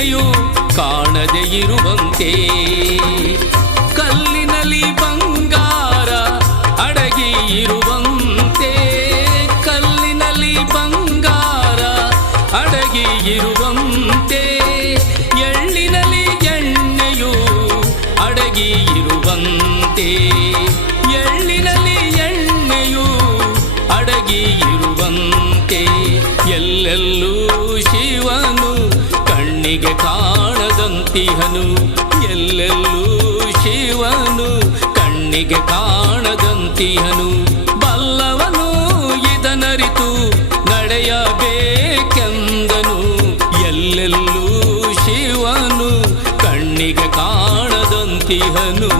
ಮಹಿಮೆಯು ಕಾಣದೇ ಇರುವಂತೆ ಕಲ್ಲಿನಲ್ಲಿ ಬಂಗಾರ ಅಡಗಿ ಇರುವಂತೆ ಕಲ್ಲಿನಲ್ಲಿ ಬಂಗಾರ ಅಡಗಿ ಇರುವಂತೆ ಎಳ್ಳಿನಲ್ಲಿ ಎಣ್ಣೆಯು ಅಡಗಿ ಇರುವಂತೆ ಎಳ್ಳಿನಲ್ಲಿ ಎಣ್ಣೆಯು ಅಡಗಿ ಇರುವಂತೆ ಎಲ್ಲೆಲ್ಲೂ ಶಿವನು ಕಣ್ಣಿಗೆ ಕಾಣದಂತಿಹನು ಎಲ್ಲೆಲ್ಲೂ ಶಿವನು ಕಣ್ಣಿಗೆ ಕಾಣದಂತಿಹನು ಬಲ್ಲವನು ಇದನರಿತು ನಡೆಯಬೇಕೆಂದನು ಎಲ್ಲೆಲ್ಲೂ ಶಿವನು ಕಣ್ಣಿಗೆ ಕಾಣದಂತಿಹನು